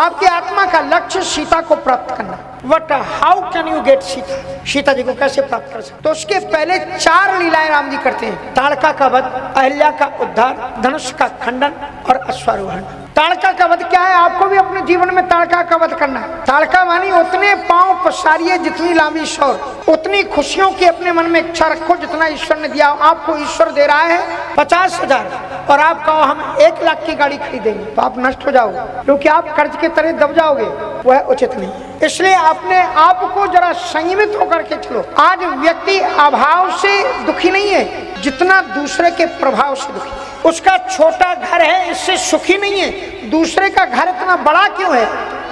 आपकी आत्मा का लक्ष्य सीता को प्राप्त करना। But how can you get Sita, Sita ji को कैसे प्राप्त कर सकते? तो उसके पहले 4 लीलाएं राम जी करते हैं। ताड़का का वध, अहिल्या का उद्धार, धनुष का खंडन और अश्वारोहण। ताड़का का वध क्या है? आपको भी अपने जीवन में ताड़का का वध करना है। ताड़का मानी उतने पांव पसारिए जितनी लांबी शौर, उतनी खुशियों की अपने मन में इच्छा रखो जितना ईश्वर ने दिया। आपको ईश्वर दे रहा है 50,000 और आप कहो हम 1 लाख की गाड़ी खरीदेंगे, तो आप नष्ट हो जाओगे, क्योंकि आप कर्ज के तरह दब जाओगे, वह उचित नहीं। इसलिए अपने आप को जरा संयमित होकर के चलो। आज व्यक्ति अभाव से दुखी नहीं है जितना दूसरे के प्रभाव से दुखी। उसका छोटा घर है इससे सुखी नहीं है, दूसरे का घर इतना बड़ा क्यों है,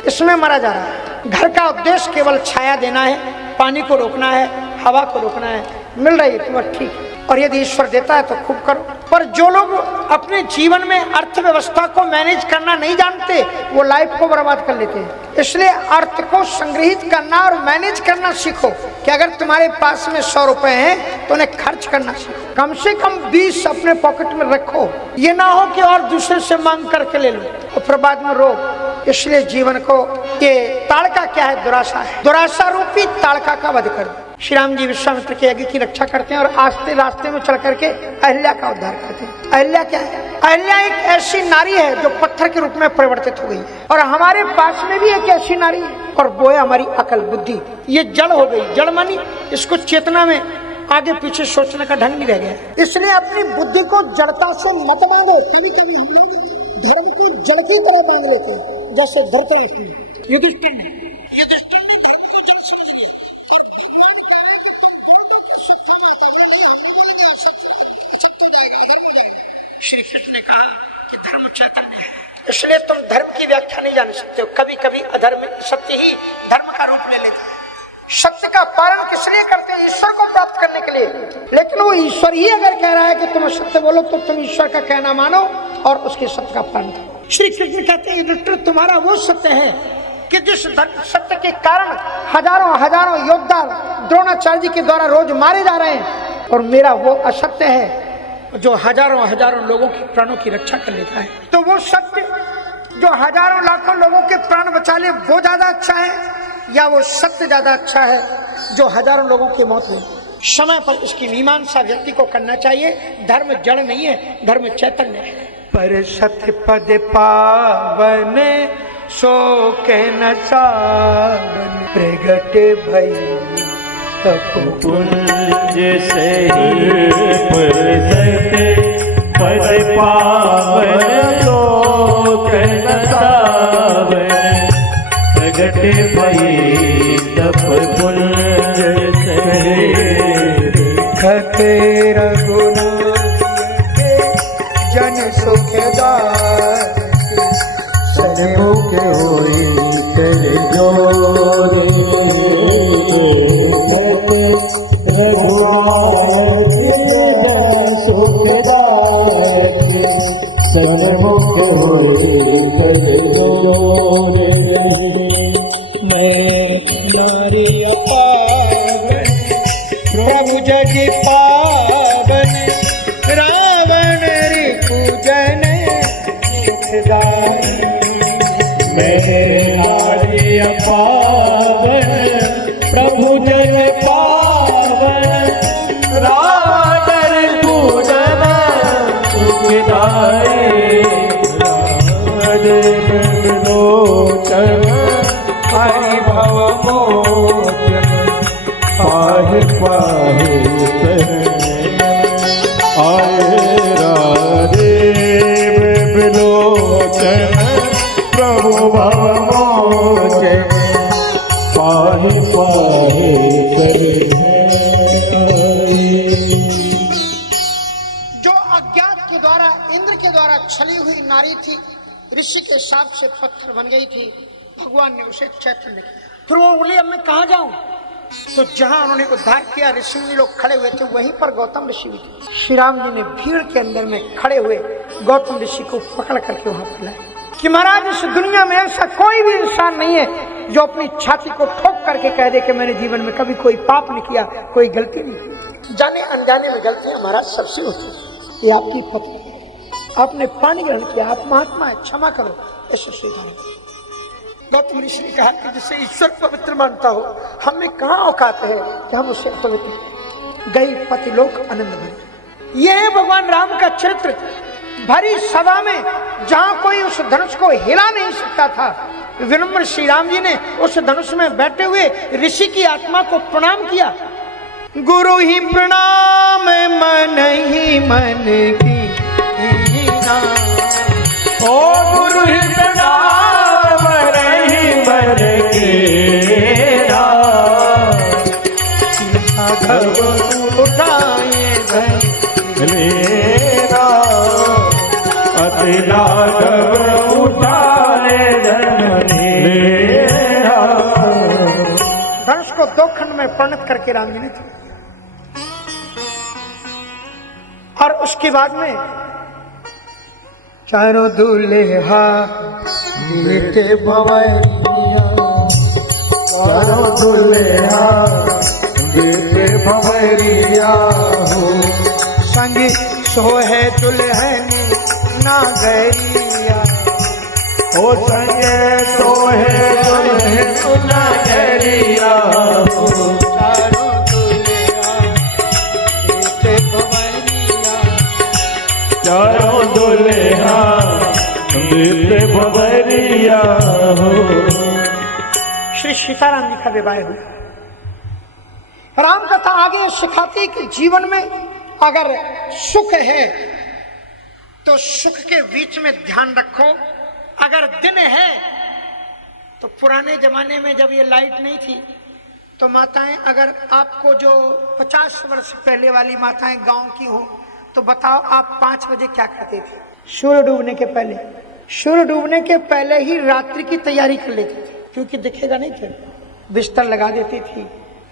इसमें मरा जा रहा है। घर का उद्देश्य केवल छाया देना है, पानी को रोकना है, हवा को रोकना है। मिल रही है तो ठीक है, और यदि ईश्वर देता है तो खूब करो। पर जो लोग अपने जीवन में अर्थव्यवस्था को मैनेज करना नहीं जानते, वो लाइफ को बर्बाद कर लेते हैं। इसलिए अर्थ को संग्रहित करना और मैनेज करना सीखो कि अगर तुम्हारे पास में 100 रुपए हैं तो उन्हें खर्च करना सीखो। कम से कम 20 अपने पॉकेट में रखो, ये ना हो कि और दूसरे से मांग करके ले लो और फिर बाद में रो। इसलिए जीवन को, ये ताड़का क्या है? दुराशा है। दुराशा रूपी ताड़का का वध कर दो। श्री राम जी विश्वामित्र के यज्ञ की रक्षा करते हैं और आस्ते रास्ते में चल करके अहिल्या का उद्धार करते हैं। अहिल्या क्या है? अहिल्या एक ऐसी नारी है जो पत्थर के रूप में परिवर्तित हो गई, और हमारे पास में भी एक ऐसी नारी है, और वो है हमारी अकल बुद्धि। ये जड़ हो गई। जड़ मानी इसको चेतना में आगे पीछे सोचने का ढंग नहीं रह गया। इसलिए अपनी बुद्धि को जड़ता से मत मांगो। कभी कभी हम लोग धर्म की जड़ की तरह मांग लेते हैं, जैसे धृतराष्ट्र, युधिष्ठिर ने इसलिए तुम धर्म की व्याख्या नहीं जान सकते हो। कभी कभी अधर्म सत्य ही धर्म का रूप ले लेता है। सत्य का पालन किस लिए करते हैं? ईश्वर को प्राप्त करने के लिए। लेकिन वो ईश्वर ही अगर कह रहा है कि तुम सत्य बोलो तो तुम ईश्वर का कहना मानो और उसके सत्य का पालन करो। श्री कृष्ण कहते हैं युधिष्ठिर, तुम्हारा वो सत्य है कि जिस सत्य के कारण हजारों योद्धा द्रोणाचार्य जी के द्वारा रोज मारे जा रहे हैं, और मेरा वो असत्य है जो हजारों लोगों के प्राणों की रक्षा कर लेता है। तो वो सत्य जो हजारों लाखों लोगों के प्राण बचा ले, वो ज्यादा अच्छा है या वो सत्य ज्यादा अच्छा है जो हजारों लोगों की मौत हुई? समय पर इसकी मीमांसा व्यक्ति को करना चाहिए। धर्म जड़ नहीं है, धर्म चैतन्य है। पर सत्य पद पावन सो के न सावन प्रगट भई पुंज से ही पद पावन लोक नसावन प्रगट भई तप पुंज से खते रघुनाथ जन सुखदार सन्मुख होई तेरे जोरे सन्मुख होई तेरे जोरे। मैं नारी पावन प्रभु जग पावन रावण रिपुजन सुखदाई। मैं नारी पावन प्रभु जग पावन रावण रिपुजन सुखदाई। लोचन हरि भव मोचन पाहि पाहि आए राधे विलोचन प्रभु भव मोचन पाहि पाहि जो अज्ञात के द्वारा इंद्र के द्वारा छली हुई नारी थी, ऋषि के हिसाब से पत्थर बन गई थी, भगवान ने उसे चैतन्य किया। फिर वो बोले अब मैं कहाँ जाऊं? तो जहां उन्होंने उद्धार किया, ऋषि लोग खड़े हुए थे, वहीं पर गौतम ऋषि भी थे। श्री राम जी ने भीड़ के अंदर में खड़े हुए गौतम ऋषि को पकड़ करके वहां पर लाए कि महाराज इस दुनिया में ऐसा कोई भी इंसान नहीं है जो अपनी छाती को ठोक करके कह दे कि मैंने जीवन में कभी कोई पाप नहीं किया, कोई गलती नहीं की। जाने अनजाने में गलतियां महाराज सबसे होती है। ये आपकी पत्नी, आपने पानी ग्रहण किया, आप महात्मा है, क्षमा करो, ऐसे स्वीकार करो। गौतम ऋषि ने कहा कि जिसे ईश्वर पवित्र मानता हो, हमें कहाँ औकात है कि हम उससे अपवित्र। गई पतिलोक आनंद भरी। यह है भगवान राम का चरित्र। भरी सभा में जहां कोई उस धनुष को हिला नहीं सकता था, विनम्र श्री राम जी ने उस धनुष में बैठे हुए ऋषि की आत्मा को प्रणाम किया। गुरु ही प्रणाम मन ही मन की हीना। ओ गुरु ही प्रणाम मन ही मन की घब उठाए लेना अति लाघव उठाए लेना। धनुष को 2 खंड में परिणत करके राम जी ने था। और उसके बाद में चारों दूल्हा बेटे भवैया, चारों दूल्हा बेटे भवैया हो, संग सोहे दुल्हनी नागरिया। ओ संगे सोहे दुल्हन नागरिया हो, चारों दूल्हा बेटे भवैया। चारों दूल्हा बेटे भवैया हो। श्री सीताराम जी का विवाह हुआ। राम कथा आगे सिखाती कि जीवन में अगर सुख है तो सुख के बीच में ध्यान रखो। अगर दिन है तो पुराने जमाने में जब ये लाइट नहीं थी तो माताएं, अगर आपको जो 50 वर्ष पहले वाली माताएं गांव की हो तो बताओ आप 5 बजे क्या करते थे? सूर्य डूबने के पहले, सूर्य डूबने के पहले ही रात्रि की तैयारी कर लेती थी, क्योंकि दिखेगा नहीं था। बिस्तर लगा देती थी,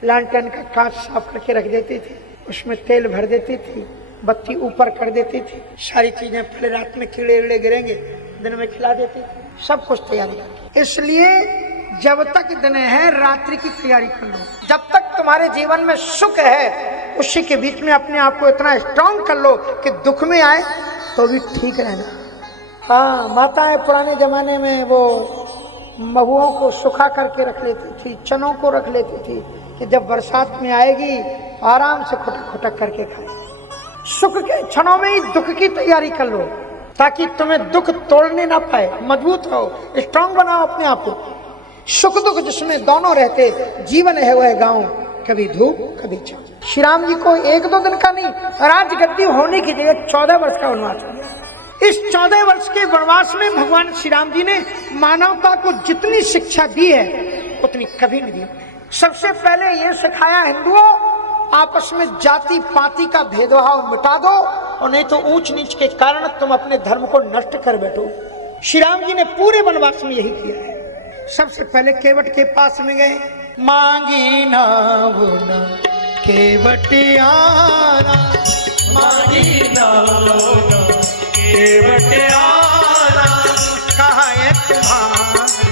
लालटेन का कांच साफ करके रख देती थी, उसमें तेल भर देती थी, बत्ती ऊपर कर देती थी, सारी चीजें पहले रात में कीड़े वीड़े गिरेंगे दिन में खिला देती थी, सब कुछ तैयारी करके। इसलिए जब तक दिन है रात्रि की तैयारी कर लो। जब तक तुम्हारे जीवन में सुख है उसी के बीच में अपने आप को इतना स्ट्रांग कर लो कि दुख में आए तो भी ठीक रहना। हाँ, माताएं पुराने जमाने में वो महुओं को सुखा करके रख लेती थी, चनों को रख लेती थी कि जब बरसात में आएगी आराम से खुटक खुटक करके खाए। सुख के क्षणों में ही दुख की तैयारी कर लो ताकि तुम्हें दुख तोड़ने ना पाए। मजबूत रहो, स्ट्रांग बनाओ अपने आप को। सुख दुख जिसमें दोनों रहते, जीवन है वह गांव, कभी धूप कभी छाँव। श्री राम जी को 1-2 दिन का नहीं, राजगद्दी होने की जगह 14 वर्ष का वनवास हो गया। इस 14 वर्ष के वनवास में भगवान श्री राम जी ने मानवता को जितनी शिक्षा दी है उतनी कभी नहीं दी। सबसे पहले ये सिखाया, हिंदुओं आपस में जाति पाति का भेदभाव मिटा दो और नहीं तो ऊंच नीच के कारण तुम अपने धर्म को नष्ट कर बैठो। श्री राम जी ने पूरे वनवास में यही किया है। सबसे पहले केवट के पास में गए, मांगी नावन केवट आना, मांगी नावन केवट आना, कहा है तुम्हारे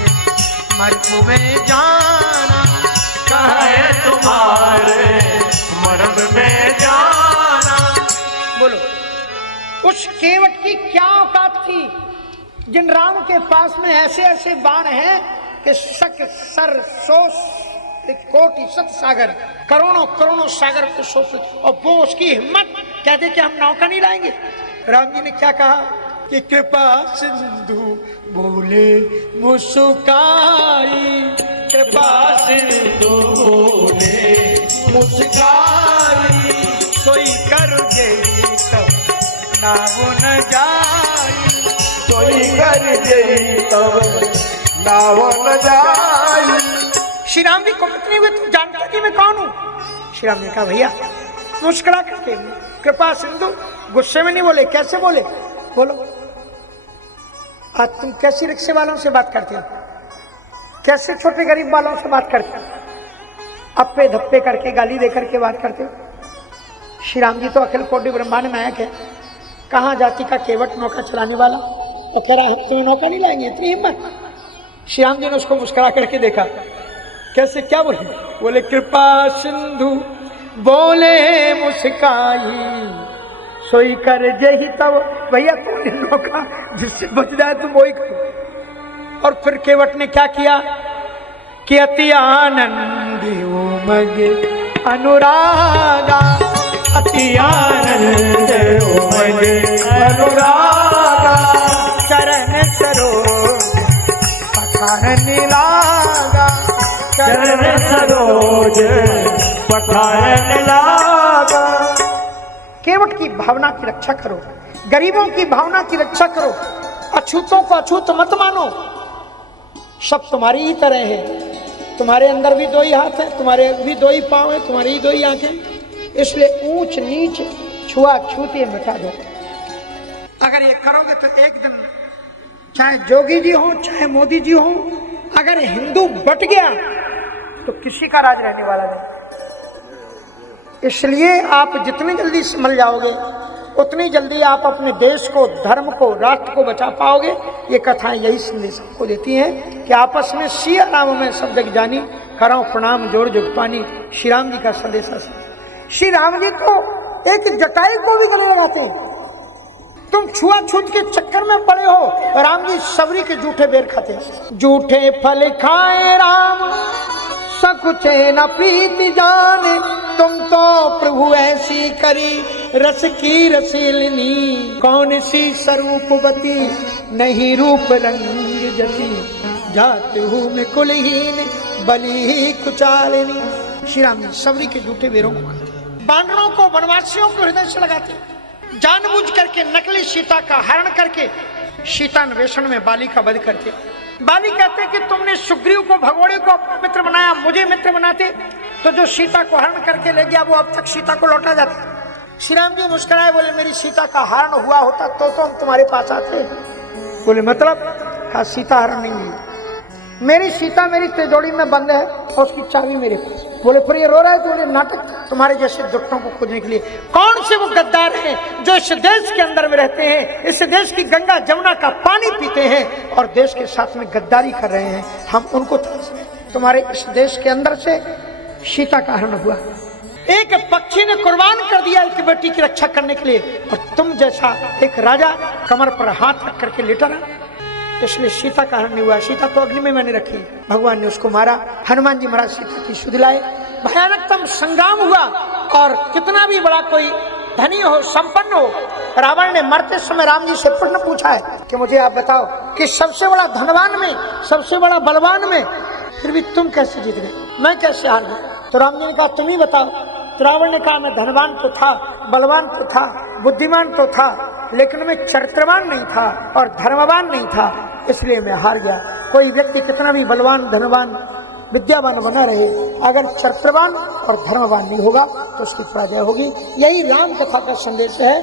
मर्म में जाना, कहा है तुम्हारे मर्म में जाना। बोलो, उस केवट की क्या औकात थी जिन राम के पास में ऐसे ऐसे बाण हैं कि सक सर सोस कोटि सत सागर, करोड़ों करोड़ों सागर को सोच, और वो उसकी हिम्मत कहते कि हम नौका नहीं लाएंगे। राम जी ने क्या कहा कि कृपा सिंधु बोले मुस्काई, कृपा सिंधु बोले मुस्काई, सोई कर दे तब नाव न जाई, सोई कर दे तब नाव न जाई। श्री राम जी को पत्नी हुए, तुम जानता कि मैं कौन हूँ? श्री राम ने कहा भैया, मुस्कुरा करके, कृपा सिंधु, गुस्से में नहीं बोले। कैसे बोले? बोलो, आज तुम कैसी रिक्शे वालों से बात करते हो, कैसे छोटे गरीब वालों से बात करते हो, अप्पे धप्पे करके गाली दे करके बात करते हो। श्री राम जी तो अखिल कोटि ब्रह्मांड नायक है, कहाँ जाति का केवट नौका चलाने वाला, और कह रहा हम तुम्हें नौका नहीं लाएंगे, इतनी हिम्मत। श्री राम जी ने उसको मुस्कुरा करके देखा, कैसे, क्या बोले? बोले कृपा सिंधु बोले मुस्काई, सोई कर जही तब। भैया तुमने नौका जिससे बच जाए तुम वही करो। और फिर केवट ने क्या किया कि अति आनंदी उमग अनुरागा, अति आनंद उमग अनुरागा, चरण सरोज पठारन लागा, चरण सरोज पठारन लागा। केवट की भावना की रक्षा करो, गरीबों की भावना की रक्षा करो, अछूतों को अछूत मत मानो। सब तुम्हारी ही तरह है, तुम्हारे अंदर भी दो ही हाथ है, तुम्हारे भी दो ही पांव है, तुम्हारी ही दो ही आंखें, इसलिए ऊंच नीच छुआछूती मिटा दो। अगर ये करोगे तो एक दिन चाहे जोगी जी हो चाहे मोदी जी हो, अगर हिंदू बट गया तो किसी का राज रहने वाला नहीं। इसलिए आप जितनी जल्दी संभल जाओगे उतनी जल्दी आप अपने देश को, धर्म को, राष्ट्र को बचा पाओगे। ये कथाएं यही संदेश आपको देती हैं कि आपस में सिया राम में सब जग जानी, करो प्रणाम जोड़ जुग पानी। श्री राम जी का संदेश है। श्री राम जी तो एक जटाई को भी गले लगाते हैं। तुम छुआछूत के चक्कर में पड़े हो, राम जी सबरी के जूठे बेर खाते हैं। जूठे फल खाए राम सकुचे न प्रीति जाने, तुम तो प्रभु ऐसी करी रस की रसीलनी। कौन सी स्वरूपवती नहीं रूप रंग जती, जात हूँ मैं कुलहीन बलि कुचालिनी। श्री राम जी सबरी के जूठे बेरों को खाते, बानरों को, वनवासियों को हृदय से लगाते, जानबूझ करके नकली सीता का हरण करके सीतान्वेषण में बाली का वध करते। बाली कहते कि तुमने सुग्रीव को, भगोड़े को अपना मित्र बनाया, मुझे मित्र बनाते तो जो सीता को हरण करके ले गया वो अब तक सीता को लौटा जाता। श्री राम जी मुस्कुराए, बोले मेरी सीता का हरण हुआ होता तो हम तुम्हारे पास आते। बोले मतलब? हाँ, सीता हरण नहीं हुई, मेरी सीता मेरी तिजोरी में बंद है और उसकी चाबी मेरे पास। बोले फिर ये रो रहा है? तो बोले नाटक, तुम्हारे जैसे दुष्टों को खोजने के लिए। कौन से वो गद्दार हैं जो इस देश के अंदर में रहते हैं, इस देश की गंगा जमुना का पानी पीते हैं और देश के साथ में गद्दारी कर रहे हैं? हम उनको तुम्हारे इस देश के अंदर से सीता का हरण हुआ। एक पक्षी ने कुर्बान कर दिया एक बेटी की रक्षा करने के लिए, और तुम जैसा एक राजा कमर पर हाथ रख करके लेटा रहा, इसलिए सीता का हरण नहीं हुआ। सीता तो अग्नि में मैंने रखी, भगवान ने उसको मारा। हनुमान जी महाराज सीता की सुध लाए, भयानकतम संग्राम हुआ। और कितना भी बड़ा कोई धनी हो, संपन्न हो, रावण ने मरते समय राम जी से प्रश्न पूछा है कि मुझे आप बताओ कि सबसे बड़ा धनवान में, सबसे बड़ा बलवान में फिर भी तुम कैसे जीत गए, मैं कैसे हार गया? तो राम जी ने कहा तुम ही बताओ। तो रावण ने कहा मैं धनवान तो था, बलवान तो था, बुद्धिमान तो था, लेकिन मैं चरित्रवान नहीं था और धर्मवान नहीं था, इसलिए मैं हार गया। कोई व्यक्ति कितना भी बलवान, धनवान, विद्यावान बना रहे, अगर चरित्रवान और धर्मवान नहीं होगा तो उसकी पराजय होगी। यही राम कथा का संदेश है।